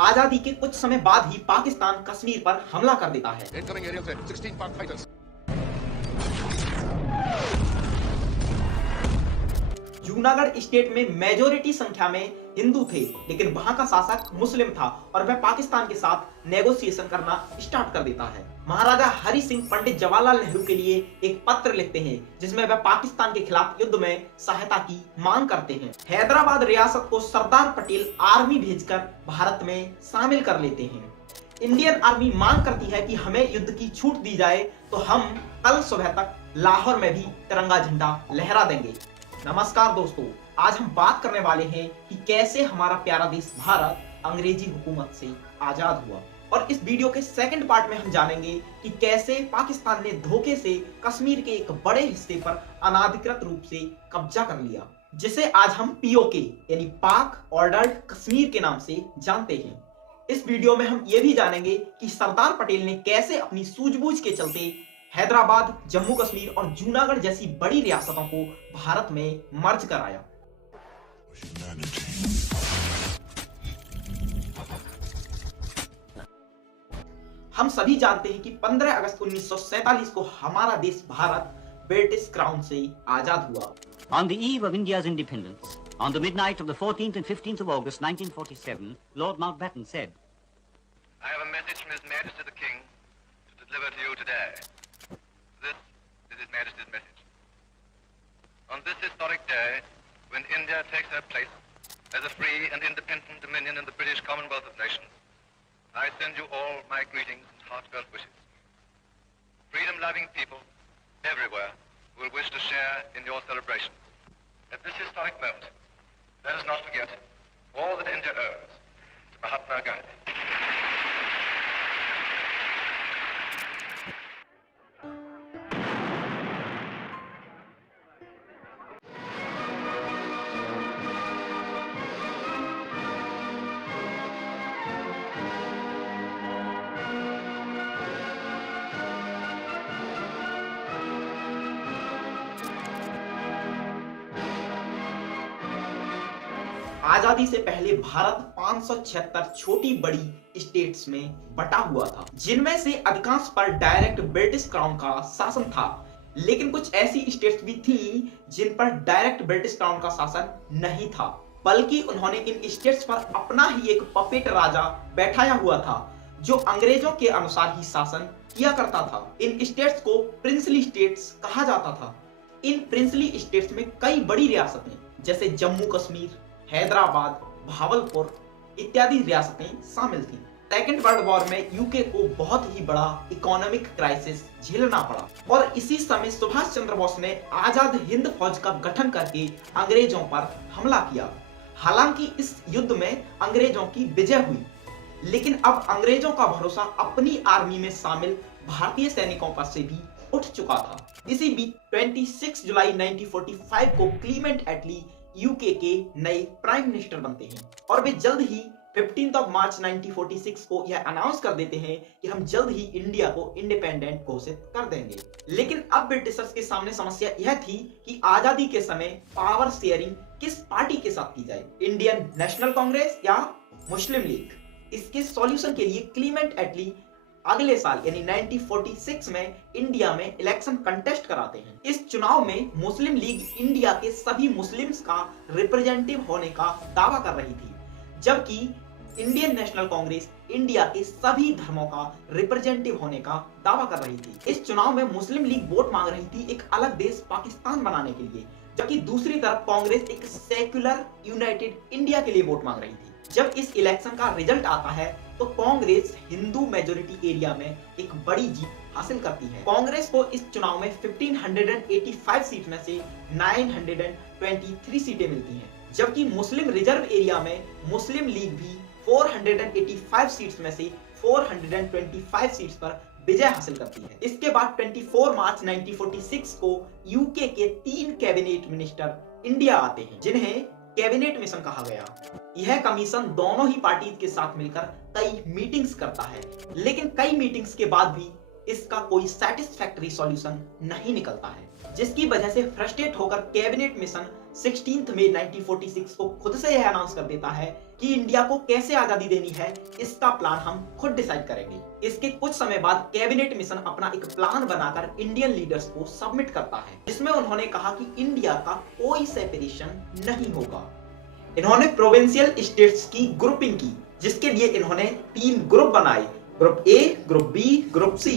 आजादी के कुछ समय बाद ही पाकिस्तान कश्मीर पर हमला कर देता है। जूनागढ़ स्टेट में मेजोरिटी संख्या में हिंदू थे, लेकिन वहां का शासक मुस्लिम था और वह पाकिस्तान के साथ नेगोशिएशन करना स्टार्ट कर देता है। महाराजा हरि सिंह पंडित जवाहरलाल नेहरू के लिए एक पत्र लिखते हैं जिसमें वह पाकिस्तान के खिलाफ युद्ध में सहायता की मांग करते हैं। हैदराबाद रियासत को सरदार पटेल आर्मी भेजकर भारत में शामिल कर लेते हैं। इंडियन आर्मी मांग करती है कि हमें युद्ध की छूट दी जाए तो हम कल सुबह तक लाहौर में भी तिरंगा झंडा लहरा देंगे। नमस्कार दोस्तों, आज हम बात करने वाले हैं कि कैसे हमारा प्यारा देश भारत अंग्रेजी हुकूमत से आजाद हुआ। और इस वीडियो के सेकंड पार्ट में हम जानेंगे कि कैसे पाकिस्तान ने धोखे से कश्मीर के एक बड़े हिस्से पर अनाधिकृत रूप से कब्जा कर लिया, जिसे आज हम पीओके यानी पाक ऑर्डर्ड कश्मीर के नाम से जानते हैं। इस वीडियो में हम ये भी जानेंगे कि सरदार पटेल ने कैसे अपनी सूझबूझ के चलते हैदराबाद, जम्मू कश्मीर और जूनागढ़ जैसी बड़ी रियासतों को भारत में मर्ज कराया। हम सभी जानते हैं कि 15 अगस्त 1947 को हमारा देश भारत ब्रिटिश क्राउन से आजाद हुआ। On the eve of India's independence, on the midnight of the 14th and 15th of August 1947, Lord Mountbatten said, I have a message from His Majesty the King to deliver to you today. This is His Majesty's message. On this historic day, when India takes her place as a free and independent dominion in the British Commonwealth of Nations, I send you all my greetings and heartfelt wishes. Freedom-loving people everywhere will wish to share in your celebration. At this historic moment, let us not forget all that India owes to Mahatma Gandhi. आजादी से पहले भारत 576 छोटी बड़ी states में बटा हुआ था, जिनमें से अधिकांश पर डायरेक्ट ब्रिटिश क्राउन का शासन था। लेकिन कुछ ऐसी स्टेट्स भी थीं जिन पर डायरेक्ट ब्रिटिश क्राउन का शासन नहीं था, बल्कि उन्होंने इन स्टेट्स पर अपना ही एक पपेट राजा बैठाया हुआ था जो अंग्रेजों के अनुसार ही शासन किया करता था। इन स्टेट्स को प्रिंसली स्टेट्स कहा जाता था। इन प्रिंसली स्टेट्स में कई बड़ी रियासतें जैसे जम्मू कश्मीर, हैदराबाद, भावलपुर इत्यादि रियासतें शामिल थीं। सेकेंड वर्ल्ड वॉर में यूके को बहुत ही बड़ा इकोनॉमिक क्राइसिस झेलना पड़ा और इसी समय सुभाष चंद्र बोस ने आजाद हिंद फौज का गठन करके अंग्रेजों पर हमला किया। हालांकि इस युद्ध में अंग्रेजों की विजय हुई, लेकिन अब अंग्रेजों का भरोसा अपनी आर्मी में शामिल भारतीय सैनिकों पर से भी उठ चुका था। इसी बीच 26 जुलाई 1945 को क्लीमेंट एटली यूके के नए प्राइम मिनिस्टर बनते हैं और वे जल्द ही 15 मार्च 1946 को यह अनाउंस कर देते हैं कि हम जल्द ही इंडिया को इंडिपेंडेंट घोषित कर देंगे। लेकिन अब ब्रिटिशर्स के सामने समस्या यह थी कि आजादी के समय पावर शेयरिंग किस पार्टी के साथ की जाए, इंडियन नेशनल कांग्रेस या मुस्लिम लीग। इसके सॉल्यूशन के लिए क्लीमेंट एटली अगले साल यानी 1946 में इंडिया में इलेक्शन कंटेस्ट कराते हैं। इस चुनाव में मुस्लिम लीग इंडिया के सभी मुस्लिम्स का रिप्रेजेंटेटिव होने का दावा कर रही थी, जबकि इंडियन नेशनल कांग्रेस इंडिया के सभी धर्मों का रिप्रेजेंटेटिव होने का दावा कर रही थी। इस चुनाव में मुस्लिम लीग वोट मांग रही थी एक अलग देश पाकिस्तान बनाने के लिए, जबकि दूसरी तरफ कांग्रेस एक सेक्युलर यूनाइटेड इंडिया के लिए वोट मांग रही थी। जब इस इलेक्शन का रिजल्ट आता है तो कांग्रेस हिंदू मेजोरिटी एरिया में एक बड़ी जीत हासिल करती है। कांग्रेस को इस चुनाव में 1585 सीट में से 923 सीटें मिलती हैं, जबकि मुस्लिम रिजर्व एरिया में मुस्लिम लीग भी 485 सीट्स में से 425 सीट्स पर विजय हासिल करती है। इसके बाद 24 मार्च 1946 को यूके के 3 कैबिनेट मिनिस्टर इंडिया आते हैं, जिन्हें कैबिनेट मिशन कहा गया। यह कमीशन दोनों ही पार्टी के साथ मिलकर कई मीटिंग्स करता है, लेकिन कई मीटिंग्स के बाद भी इसका कोई सैटिस्फैक्टरी सॉल्यूशन नहीं निकलता है, जिसकी वजह से फ्रस्ट्रेट होकर कैबिनेट मिशन 16 मई 1946 को खुद से यह अनाउंस कर देता है कि इंडिया को कैसे आजादी देनी है, इसका प्लान हम खुद डिसाइड करेंगे। इसके कुछ समय बाद कैबिनेट मिशन अपना एक प्लान बनाकर इंडियन लीडर्स को सबमिट करता है, जिसमें उन्होंने कहा कि इंडिया का कोई सेपरेशन नहीं होगा। इन्होंने प्रोविंशियल स्टेट्स की ग्रुपिंग की, जिसके लिए इन्होंने 3 ग्रुप बनाए, group A, group B, group C.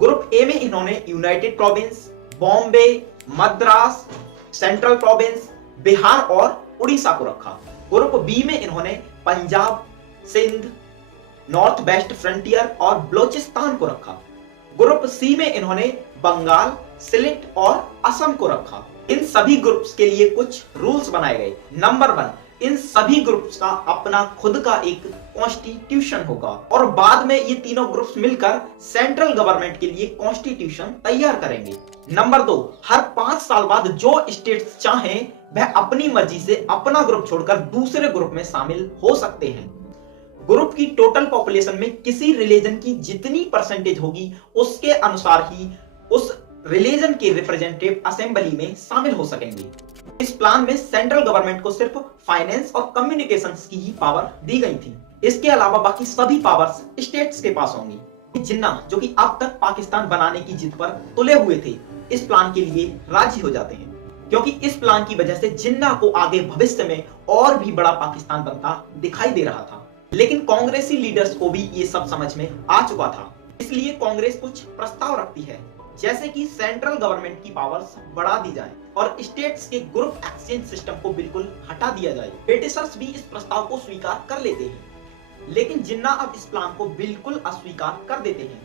Group A में इन्होंने united provinces, Bombay, Madras, central provinces, Bihar और उड़ीसा को रखा। ग्रुप बी में इन्होंने Punjab, Sindh, north west frontier और बलोचिस्तान को रखा। ग्रुप सी में इन्होंने बंगाल, सिलेट और असम को रखा। इन सभी ग्रुप्स के लिए कुछ रूल्स बनाए गए। नंबर 1, इन सभी ग्रुप्स का अपना खुद का एक कॉन्स्टिट्यूशन होगा और बाद में ये तीनों ग्रुप्स मिलकर सेंट्रल गवर्नमेंट के लिए कॉन्स्टिट्यूशन तैयार करेंगे। नंबर 2, हर 5 साल बाद जो स्टेट्स चाहें वह अपनी मर्जी से अपना ग्रुप छोड़कर दूसरे ग्रुप में शामिल हो सकते हैं। ग्रुप की टोटल पॉपुलेशन में किसी रिलीजन की जितनी परसेंटेज होगी उसके अनुसार ही उस रिलीजन के रिप्रेजेंटेटिव असेंबली में शामिल हो सकेंगे। इस प्लान में सेंट्रल गवर्नमेंट को सिर्फ फाइनेंस और कम्युनिकेशंस की ही पावर दी गई थी। इसके अलावा बाकी सभी पावर्स स्टेट्स के पास होंगी। जिन्ना जो कि अब तक पाकिस्तान बनाने की जिद पर तुले हुए थे, इस प्लान के लिए राजी हो जाते हैं, क्योंकि इस प्लान की वजह से जिन्ना को आगे भविष्य में और भी बड़ा पाकिस्तान बनता दिखाई दे रहा था। लेकिन कांग्रेसी लीडर्स को भी ये सब समझ में आ चुका था, इसलिए कांग्रेस कुछ प्रस्ताव रखती है, जैसे कि सेंट्रल गवर्नमेंट की पावर्स बढ़ा दी जाए और स्टेट्स के ग्रुप एक्सचेंज सिस्टम को बिल्कुल हटा दिया जाए। ब्रिटिशर्स भी इस प्रस्ताव को स्वीकार कर लेते हैं, लेकिन जिन्ना अब इस प्लान को बिल्कुल अस्वीकार कर देते हैं।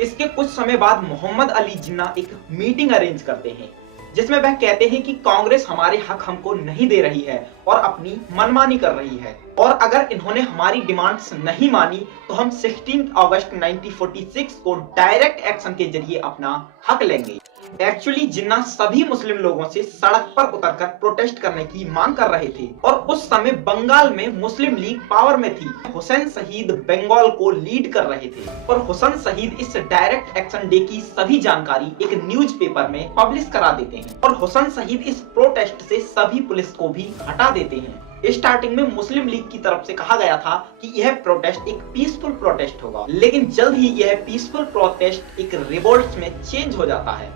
इसके कुछ समय बाद मोहम्मद अली जिन्ना एक मीटिंग अरेंज करते हैं, जिसमें वह कहते हैं कि कांग्रेस हमारे हक हमको नहीं दे रही है और अपनी मनमानी कर रही है, और अगर इन्होंने हमारी डिमांड्स नहीं मानी तो हम 16 अगस्त 1946 को डायरेक्ट एक्शन के जरिए अपना हक लेंगे। एक्चुअली जिन्ना सभी मुस्लिम लोगों से सड़क पर उतरकर प्रोटेस्ट करने की मांग कर रहे थे, और उस समय बंगाल में मुस्लिम लीग पावर में थी। हुसैन शहीद बंगाल को लीड कर रहे थे, और हुसैन शहीद इस डायरेक्ट एक्शन डे की सभी जानकारी एक न्यूज़पेपर में पब्लिश करा देते हैं, और हुसैन शहीद इस प्रोटेस्ट से सभी पुलिस को भी हटा देते हैं। स्टार्टिंग में मुस्लिम लीग की तरफ से कहा गया था कि यह प्रोटेस्ट एक पीसफुल प्रोटेस्ट होगा, लेकिन जल्द ही यह पीसफुल प्रोटेस्ट एक रिवोल्ट में चेंज हो जाता है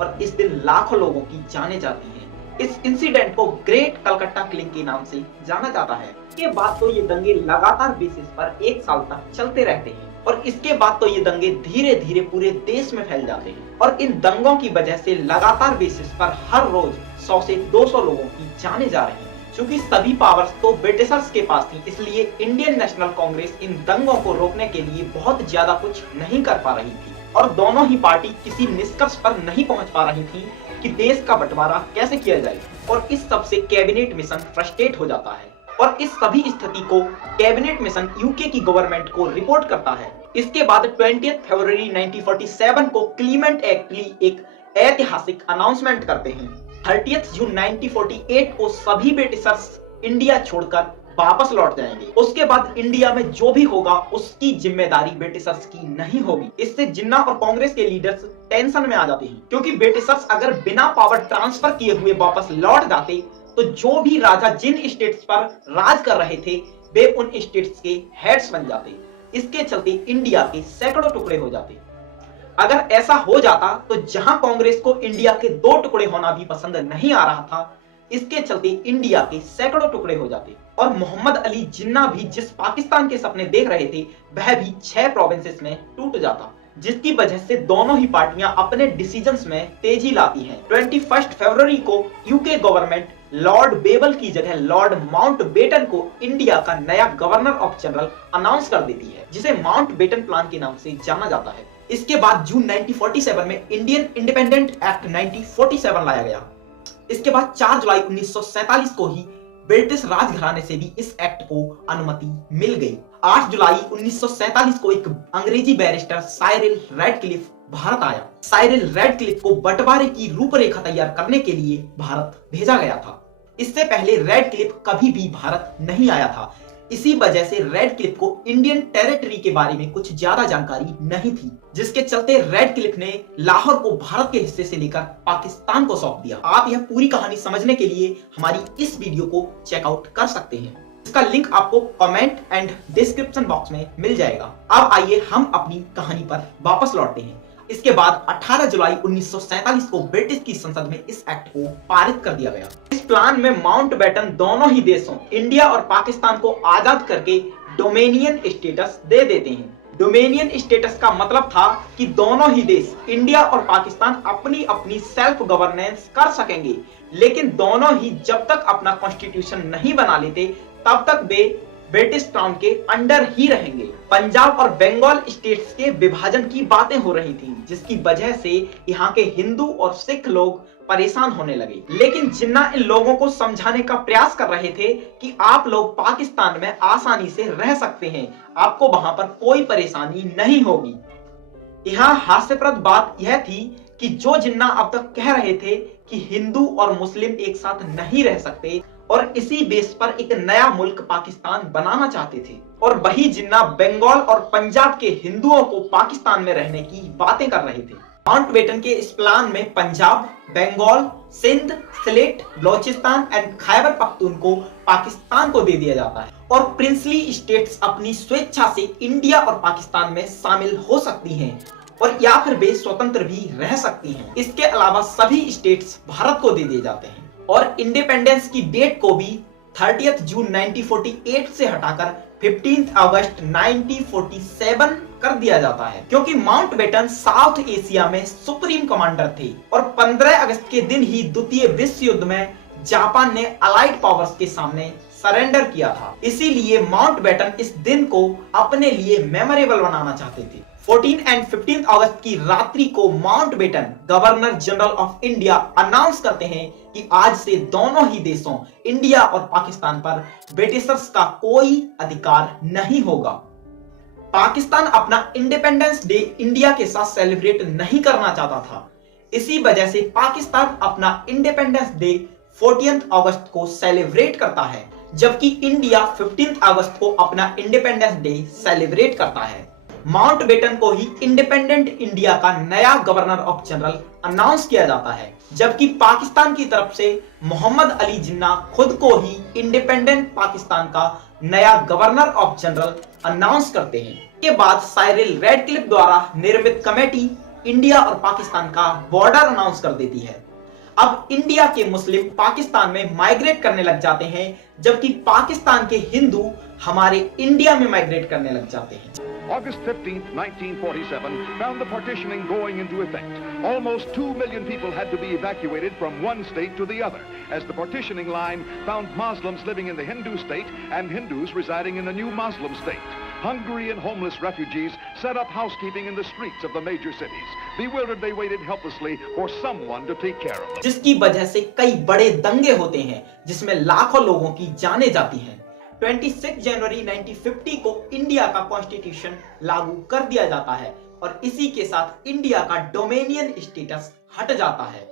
और इस दिन लाखों लोगों की जानें जाती हैं। इस इंसिडेंट को ग्रेट कलकत्ता किलिंग के नाम से जाना जाता है। इसके बाद तो ये दंगे लगातार बेसिस पर 1 साल तक चलते रहते हैं, और इसके बाद तो ये दंगे धीरे धीरे पूरे देश में फैल जाते हैं, और इन दंगों की वजह से लगातार बेसिस पर हर रोज 100 से 200 लोगों की जानें जा रही हैं। क्योंकि सभी पावर्स तो ब्रिटिशर्स के पास थी, इसलिए इंडियन नेशनल कांग्रेस इन दंगों को रोकने के लिए बहुत ज्यादा कुछ नहीं कर पा रही थी, और दोनों ही पार्टी किसी निष्कर्ष पर नहीं पहुंच पा रही थी कि देश का बंटवारा कैसे किया जाए, और इस सब से कैबिनेट मिशन फ्रस्ट्रेट हो जाता है, और इस सभी स्थिति को कैबिनेट मिशन यूके की गवर्नमेंट को रिपोर्ट करता है। इसके बाद 20 फरवरी 1947 को क्लीमेंट एक्ट एक ऐतिहासिक अनाउंसमेंट करते हैं। 30 जून 1948 को सभी ब्रिटिशर्स इंडिया छोड़कर वापस लौट जाएंगे। उसके बाद इंडिया में जो भी होगा उसकी जिम्मेदारी ब्रिटिशर्स की नहीं होगी। इससे जिन्ना और कांग्रेस के लीडर्स टेंशन में आ जाते हैं, क्योंकि ब्रिटिशर्स अगर बिना पावर ट्रांसफर किए हुए वापस लौट जाते तो जो भी राजा जिन स्टेट्स पर राज कर रहे थे वे उन स्टेट्स के हेड्स बन जाते। इसके चलते इंडिया के सैकड़ों टुकड़े हो जाते। अगर ऐसा हो जाता तो जहां कांग्रेस को इंडिया के 2 टुकड़े होना भी पसंद नहीं आ रहा था, इसके चलते इंडिया के सैकड़ों टुकड़े हो जाते, और मोहम्मद अली जिन्ना भी जिस पाकिस्तान के सपने देख रहे थे वह भी 6 प्रोविंसेस में टूट जाता, जिसकी वजह से दोनों ही पार्टियां अपने डिसीजंस में तेजी लाती हैं। 21 फरवरी को यूके गवर्नमेंट लॉर्ड बेबल की जगह लॉर्ड माउंटबेटन को इंडिया का नया गवर्नर ऑफ जनरल अनाउंस कर देती है, जिसे माउंटबेटन प्लान के नाम से जाना जाता है। इसके बाद जून 1947 में इंडियन इंडिपेंडेंट एक्ट 1947 लाया गया। इसके बाद 4 जुलाई 1947 को ही ब्रिटिश राजघराने से भी इस एक्ट को अनुमति मिल गई। 8 जुलाई 1947 को एक अंग्रेजी बैरिस्टर साइरिल रेडक्लिफ भारत आया। साइरिल रेडक्लिफ को बंटवारे की रूपरेखा तैयार करने के लिए भारत भेजा गया था। इससे पहले रेडक्लिफ कभी भी भारत नहीं आया था, इसी वजह से रेडक्लिफ को इंडियन टेरिटरी के बारे में कुछ ज्यादा जानकारी नहीं थी, जिसके चलते रेडक्लिफ ने लाहौर को भारत के हिस्से से लेकर पाकिस्तान को सौंप दिया। आप यह पूरी कहानी समझने के लिए हमारी इस वीडियो को चेकआउट कर सकते हैं। इसका लिंक आपको कमेंट एंड डिस्क्रिप्शन बॉक्स में मिल जाएगा। अब आइए हम अपनी कहानी पर वापस लौटते हैं। इसके बाद 18 जुलाई 1947 को ब्रिटिश की संसद में इस एक्ट को पारित कर दिया गया। इस प्लान में माउंटबेटन दोनों ही देशों इंडिया और पाकिस्तान को आजाद करके डोमेनियन स्टेटस दे देते हैं। डोमेनियन स्टेटस का मतलब था कि दोनों ही देश इंडिया और पाकिस्तान अपनी अपनी सेल्फ गवर्नेंस कर सकेंगे, लेकिन दोनों ही जब तक अपना कॉन्स्टिट्यूशन नहीं बना लेते तब तक वे ब्रिटिश क्राउन के अंडर ही रहेंगे। पंजाब और बंगाल स्टेट्स के विभाजन की बातें हो रही थी, जिसकी वजह से यहाँ के हिंदू और सिख लोग परेशान होने लगे। लेकिन जिन्ना इन लोगों को समझाने का प्रयास कर रहे थे कि आप लोग पाकिस्तान में आसानी से रह सकते हैं, आपको वहां पर कोई परेशानी नहीं होगी। यहाँ हास्यप्रद बात यह थी कि जो जिन्ना अब तक कह रहे थे कि हिंदू और मुस्लिम एक साथ नहीं रह सकते और इसी बेस पर एक नया मुल्क पाकिस्तान बनाना चाहते थे, और वही जिन्ना बंगाल और पंजाब के हिंदुओं को पाकिस्तान में रहने की बातें कर रहे थे। माउंटबेटन के इस प्लान में पंजाब, बंगाल, सिंध, सिलेट, बलोचिस्तान एंड खैबर पख्तून पाकिस्तान को दे दिया जाता है और प्रिंसली स्टेट्स अपनी स्वेच्छा से इंडिया और पाकिस्तान में शामिल हो सकती हैं और या फिर वे स्वतंत्र भी रह सकती हैं। इसके अलावा सभी स्टेट्स भारत को दे दिए जाते हैं और इंडिपेंडेंस की डेट को भी 30 जून 1948 से हटाकर 15 अगस्त 1947 कर दिया जाता है, क्योंकि माउंटबेटन साउथ एशिया में सुप्रीम कमांडर थे और 15 अगस्त के दिन ही द्वितीय विश्व युद्ध में जापान ने अलाइड पावर्स के सामने सरेंडर किया था। इसीलिए माउंटबेटन इस दिन को अपने लिए मेमोरेबल बनाना चाहते थे। 14 एंड 15 अगस्त की रात्रि को Mountbatten governor general of India announce करते हैं कि आज से दोनों ही देशों इंडिया और पाकिस्तान पर ब्रिटिशर्स का कोई अधिकार नहीं होगा। पाकिस्तान अपना इंडिपेंडेंस डे इंडिया के साथ सेलिब्रेट नहीं करना चाहता था, इसी वजह से पाकिस्तान अपना इंडिपेंडेंस डे 14 अगस्त को सेलिब्रेट करता है, जबकि इंडिया 15 अगस्त को अपना इंडिपेंडेंस डे सेलिब्रेट करता है। माउंटबेटन को ही इंडिपेंडेंट इंडिया का नया गवर्नर ऑफ जनरल अनाउंस किया जाता है, जबकि पाकिस्तान की तरफ से मोहम्मद अली जिन्ना खुद को ही इंडिपेंडेंट पाकिस्तान का नया गवर्नर ऑफ जनरल अनाउंस करते हैं। के बाद साइरिल रेडक्लिफ द्वारा निर्मित कमेटी इंडिया और पाकिस्तान का बॉर्डर अनाउंस कर देती है। अब इंडिया के मुस्लिम पाकिस्तान में माइग्रेट करने लग जाते हैं, जबकि पाकिस्तान के हिंदू हमारे इंडिया में माइग्रेट करने लग जाते हैं। August 15, 1947 found the partitioning going into effect. Almost 2 million people had to be evacuated from one state to the other, as the partitioning line found Muslims living in the Hindu state and Hindus residing in the new Muslim state. Hungry and homeless refugees set up housekeeping in the streets of the major cities. Bewildered, they waited helplessly for someone to take care of them. जिसकी वजह से कई बड़े दंगे होते हैं, जिसमें लाखों लोगों की जानें जाती हैं। 26 जनवरी 1950 को इंडिया का कॉन्स्टिट्यूशन लागू कर दिया जाता है और इसी के साथ इंडिया का डोमेनियन स्टेटस हट जाता है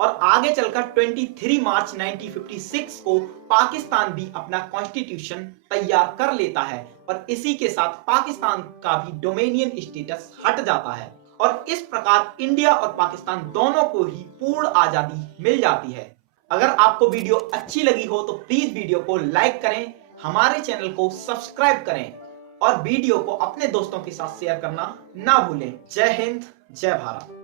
और आगे चलकर 23 मार्च 1956 को पाकिस्तान भी अपना कॉन्स्टिट्यूशन तैयार कर लेता है और इसी के साथ पाकिस्तान का भी डोमेनियन स्टेटस हट जाता है और इस प्रकार इंडिया और पाकिस्तान दोनों को ही पूर्ण आजादी मिल जाती है। अगर आपको वीडियो अच्छी लगी हो तो प्लीज वीडियो को लाइक करें, हमारे चैनल को सब्सक्राइब करें और वीडियो को अपने दोस्तों के साथ शेयर करना ना भूलें। जय हिंद, जय भारत।